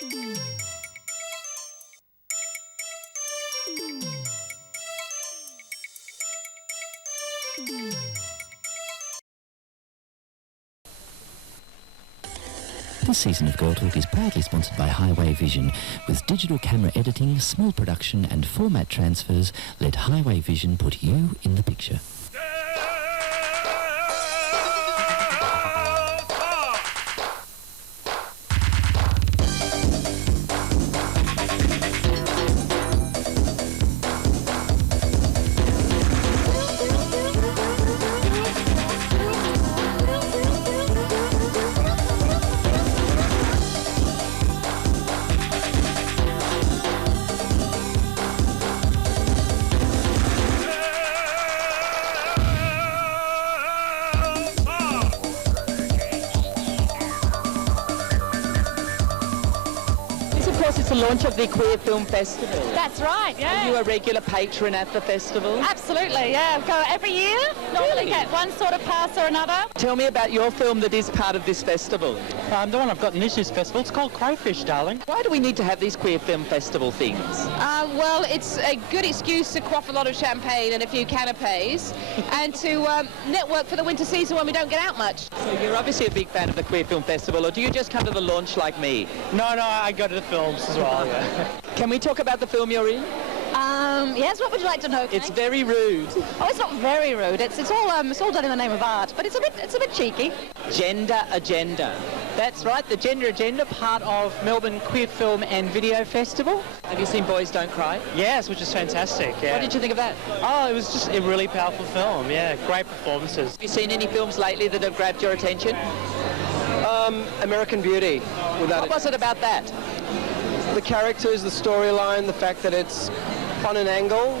This season of Girl Talk is proudly sponsored by Highway Vision. With digital camera editing, small production and format transfers, let Highway Vision put you in the picture. It's the launch of the Queer Film Festival. That's right, yeah. Are you a regular patron at the festival? Absolutely, yeah. Go every year. Normally get one sort of pass or another. Tell me about your film that is part of this festival. The one I've got in this year's festival, it's called Crayfish, darling. Why do we need to have these Queer Film Festival things? Well, it's a good excuse to quaff a lot of champagne and a few canapes and to network for the winter season when we don't get out much. So you're obviously a big fan of the Queer Film Festival, or do you just come to the launch like me? No, I go to the films as well, yeah. Can we talk about the film you're in? Yes, what would you like to know, Kaye? It's very rude. Oh, it's not very rude. It's all done in the name of art, but it's a bit cheeky. Gender Agenda. That's right, the Gender Agenda, part of Melbourne Queer Film and Video Festival. Have you seen Boys Don't Cry? Yes, which is fantastic, yeah. What did you think of that? Oh, it was just a really powerful film, yeah. Great performances. Have you seen any films lately that have grabbed your attention? American Beauty. What was it about that? The characters, the storyline, the fact that it's on an angle.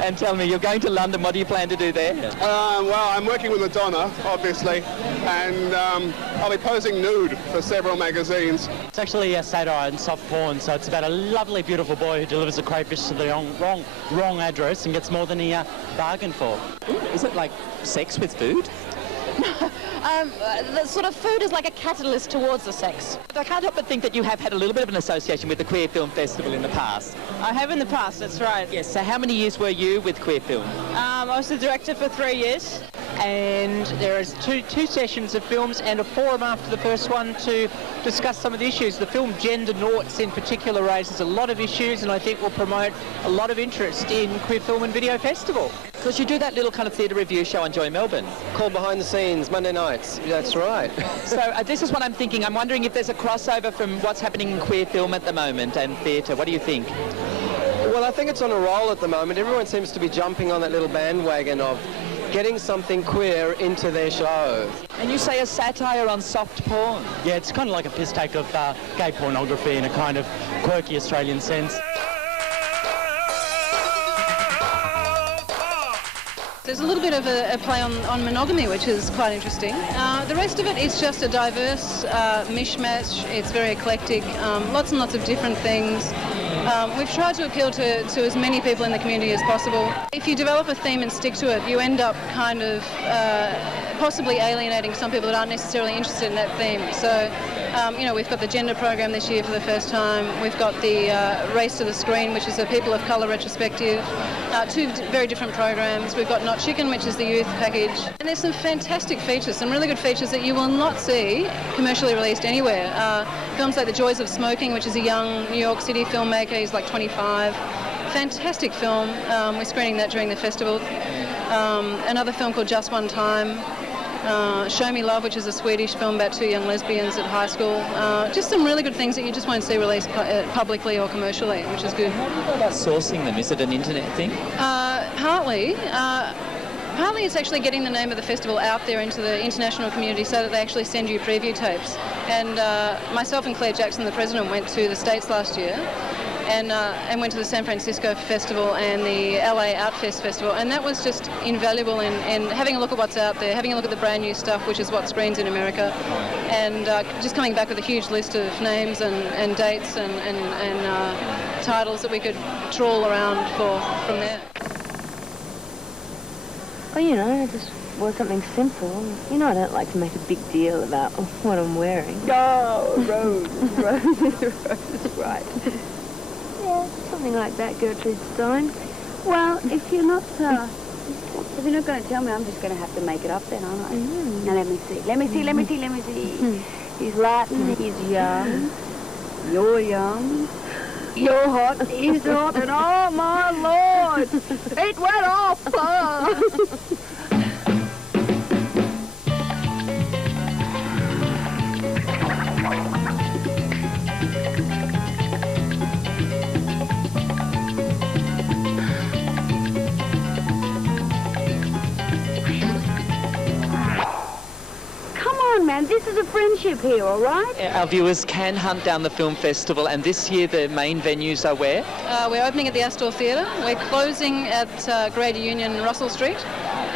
And tell me, you're going to London, what do you plan to do there? Well, I'm working with Madonna, obviously, and I'll be posing nude for several magazines. It's actually a satire and soft porn, so it's about a lovely, beautiful boy who delivers a crayfish to the wrong address and gets more than he bargained for. Ooh, is it like sex with food? The sort of food is like a catalyst towards the sex. I can't help but think that you have had a little bit of an association with the Queer Film Festival in the past. I have in the past, that's right. Yes, so how many years were you with Queer Film? I was the director for 3 years. And there is two sessions of films and a forum after the first one to discuss some of the issues. The film Gender Noughts in particular raises a lot of issues and I think will promote a lot of interest in Queer Film and Video Festival. Because you do that little kind of theatre review show on Joy Melbourne. Called Behind the Scenes, Monday nights. That's right. So this is what I'm thinking. I'm wondering if there's a crossover from what's happening in queer film at the moment and theatre. What do you think? Well, I think it's on a roll at the moment. Everyone seems to be jumping on that little bandwagon of getting something queer into their show. And you say a satire on soft porn? Yeah, it's kind of like a piss take of gay pornography in a kind of quirky Australian sense. There's a little bit of a play on monogamy, which is quite interesting. The rest of it is just a diverse mishmash. It's very eclectic, lots and lots of different things. We've tried to appeal to as many people in the community as possible. If you develop a theme and stick to it, you end up kind of possibly alienating some people that aren't necessarily interested in that theme. So, we've got the gender program this year for the first time. We've got the Race to the Screen, which is a People of Colour retrospective. Two very different programs. We've got Not Chicken, which is the youth package. And there's some fantastic features, some really good features that you will not see commercially released anywhere. Films like The Joys of Smoking, which is a young New York City filmmaker. He's like 25. Fantastic film. We're screening that during the festival. Another film called Just One Time. Show Me Love, which is a Swedish film about two young lesbians at high school. Just some really good things that you just won't see released publicly or commercially, which is good. How do you go about sourcing them? Is it an internet thing? Partly. Partly it's actually getting the name of the festival out there into the international community so that they actually send you preview tapes. And myself and Claire Jackson, the president, went to the States last year and went to the San Francisco Festival and the LA Outfest Festival, and that was just invaluable in having a look at what's out there, having a look at the brand new stuff, which is what screens in America, and just coming back with a huge list of names and dates and titles that we could trawl around from there. Oh, I just wore something simple. You know I don't like to make a big deal about what I'm wearing. Oh, Rose, right. Yeah, something like that, Gertrude Stein. Well, if you're not going to tell me, I'm just going to have to make it up then, aren't I? Mm-hmm. Now, let me see. He's Latin, he's young. You're young. You're hot. He's hot. And oh, my Lord, it went off. Man, this is a friendship here, all right? Our viewers can hunt down the film festival, and this year the main venues are where? We're opening at the Astor Theatre. We're closing at Greater Union Russell Street,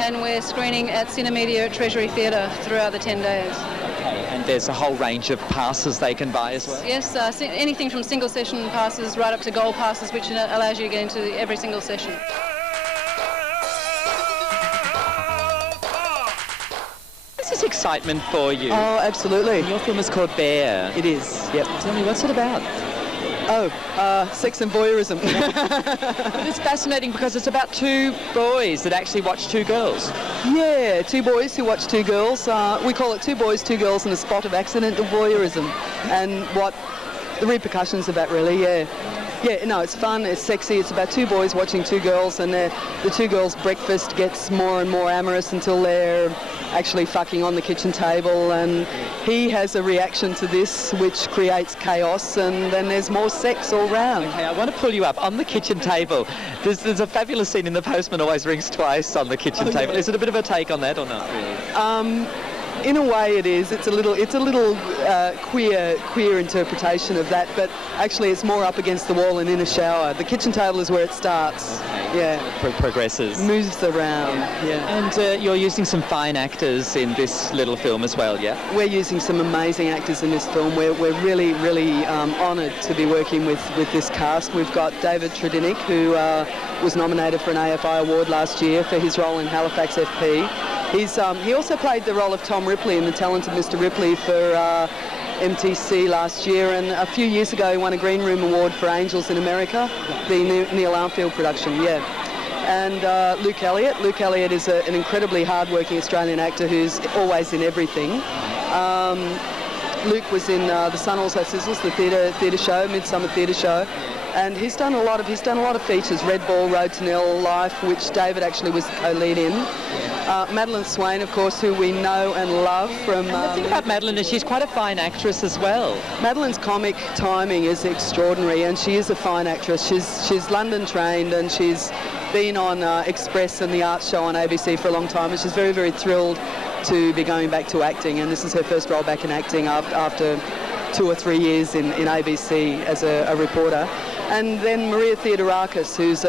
and we're screening at Cinemedia at Treasury Theatre throughout the 10 days. Okay, and there's a whole range of passes they can buy as well? Yes, anything from single session passes right up to gold passes, which allows you to get into every single session. Is this excitement for you? Oh, absolutely. And your film is called Bear. It is, yep. Tell me, what's it about? Sex and voyeurism. It's fascinating because it's about two boys that actually watch two girls. Yeah, two boys who watch two girls. We call it Two Boys, Two Girls and a Spot of Accidental Voyeurism. And what the repercussions of that, really, yeah. Yeah, no, it's fun, it's sexy, it's about two boys watching two girls, and the two girls' breakfast gets more and more amorous until they're actually fucking on the kitchen table, and he has a reaction to this which creates chaos, and then there's more sex all round. Okay, I want to pull you up. On the kitchen table, there's a fabulous scene in The Postman Always Rings Twice on the kitchen table. Yeah. Is it a bit of a take on that or not really? In a way it is. It's a little queer interpretation of that, but actually it's more up against the wall and in a shower. The kitchen table is where it starts. Okay. Yeah. Progresses. Moves around, yeah. And you're using some fine actors in this little film as well, yeah? We're using some amazing actors in this film. We're really, really honoured to be working with this cast. We've got David Tredinnick, who was nominated for an AFI award last year for his role in Halifax FP. He also played the role of Tom Ripley in The Talented Mr. Ripley for MTC last year, and a few years ago he won a Green Room Award for Angels in America, the Neil Armfield production, yeah. And Luke Elliott. Luke Elliott is an incredibly hard-working Australian actor who's always in everything. Luke was in The Sun Also Sizzles, the theatre show, Midsummer Theatre show. And he's done a lot of features, Red Ball, Road to Nil, Life, which David actually was the co-lead in. Madeline Swain, of course, who we know and love from... the thing about Madeline is she's quite a fine actress as well. Madeline's comic timing is extraordinary, and she is a fine actress. She's London trained, and she's been on Express and the Art Show on ABC for a long time, and she's very, very thrilled to be going back to acting, and this is her first role back in acting after 2 or 3 years in ABC as a reporter. And then Maria Theodorakis, who's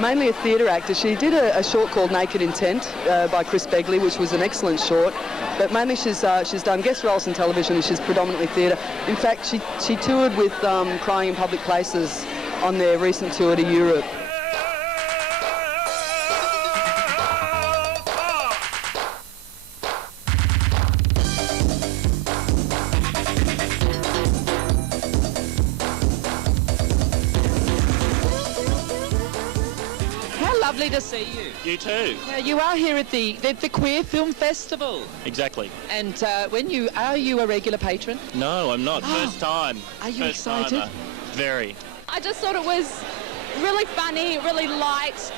mainly a theatre actor. She did a short called Naked Intent by Chris Begley, which was an excellent short. But mainly she's done guest roles in television, and she's predominantly theatre. In fact, she toured with Crying in Public Places on their recent tour to Europe. Lovely to see you. You too. You are here at the Queer Film Festival. Exactly. And are you a regular patron? No, I'm not. First time. Are you First excited? Timer. Very. I just thought it was really funny, really light,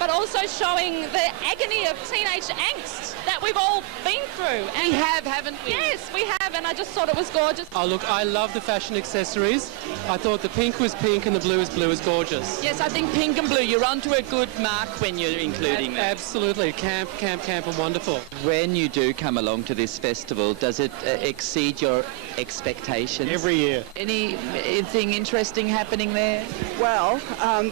but also showing the agony of teenage angst that we've all been through. And we have, haven't we? Yes, we have, and I just thought it was gorgeous. Oh, look, I love the fashion accessories. I thought the pink was pink and the blue is gorgeous. Yes, I think pink and blue, you're onto a good mark when you're including that. Absolutely. Camp and wonderful. When you do come along to this festival, does it exceed your expectations? Every year. Anything interesting happening there? Well,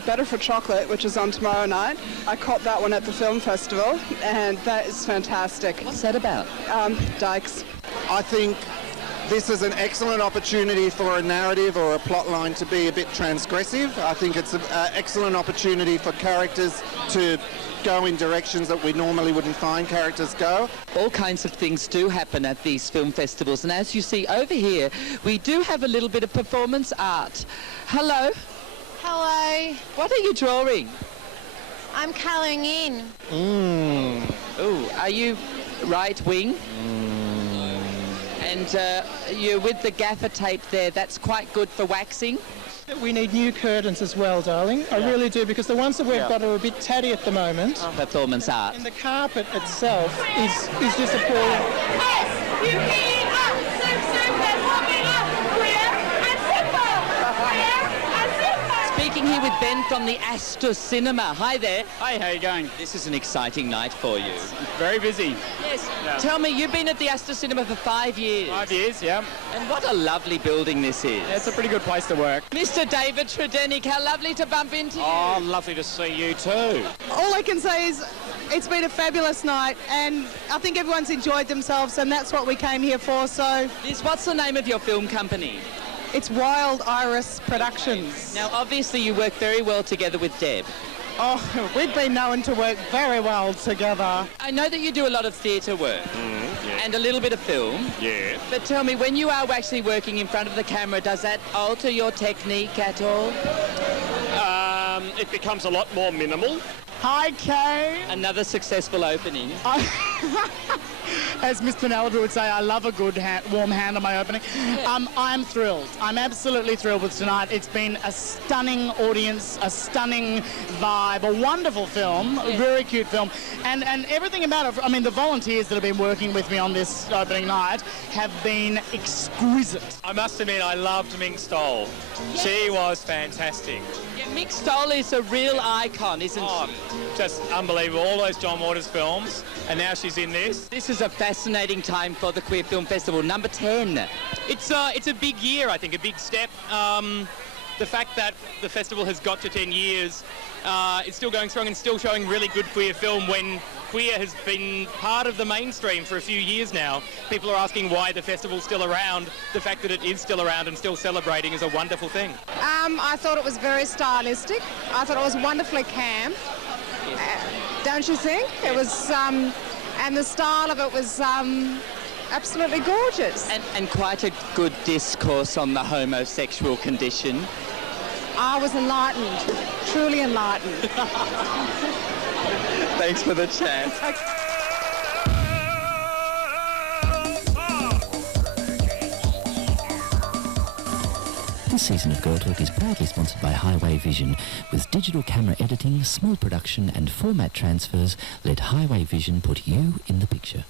Better for Chocolate, which is on tomorrow night. I caught that one at the film festival, and that is fantastic. What's that about? Dykes. I think this is an excellent opportunity for a narrative or a plot line to be a bit transgressive. I think it's an excellent opportunity for characters to go in directions that we normally wouldn't find characters go. All kinds of things do happen at these film festivals, and as you see over here, we do have a little bit of performance art. Hello. Hello. What are you drawing? I'm colouring in. Ooh, are you right wing? And you're with the gaffer tape there. That's quite good for waxing. We need new curtains as well, darling. I really do, because the ones that we've got are a bit tatty at the moment. Performance art. And the carpet itself is just appalling. Speaking here with Ben from the Astor Cinema. Hi there. Hi, how are you going? This is an exciting night for you. Very busy. Yes. Yeah. Tell me, you've been at the Astor Cinema for 5 years. 5 years, yeah. And what a lovely building this is. Yeah, it's a pretty good place to work. Mr. David Tredenick, how lovely to bump into you. Oh, lovely to see you too. All I can say is it's been a fabulous night, and I think everyone's enjoyed themselves, and that's what we came here for. So, Liz, what's the name of your film company? It's Wild Iris Productions. Now, obviously, you work very well together with Deb. Oh, we've been known to work very well together. I know that you do a lot of theatre work and a little bit of film. Yeah. But tell me, when you are actually working in front of the camera, does that alter your technique at all? It becomes a lot more minimal. Hi, Kaye. Another successful opening. As Mr. Melb would say, I love a good warm hand on my opening. I'm thrilled. I'm absolutely thrilled with tonight. It's been a stunning audience, a stunning vibe, a wonderful film, a very cute film, and everything about it. I mean, the volunteers that have been working with me on this opening night have been exquisite. I must admit, I loved Mink Stoll. Yes. She was fantastic. Yeah, Mick Stoll is a real icon, isn't she? Just unbelievable. All those John Waters films, and now she's in this. This is a fascinating time for the Queer Film Festival, number 10. It's a big year, I think, a big step. The fact that the festival has got to 10 years, it's still going strong and still showing really good queer film when queer has been part of the mainstream for a few years now. People are asking why the festival's still around. The fact that it is still around and still celebrating is a wonderful thing. I thought it was very stylistic. I thought it was wonderfully camp. Don't you think? It was, and the style of it was absolutely gorgeous. And quite a good discourse on the homosexual condition. I was enlightened, truly enlightened. Thanks for the chat. This season of Girl Talk is proudly sponsored by Highway Vision. With digital camera editing, small production and format transfers, let Highway Vision put you in the picture.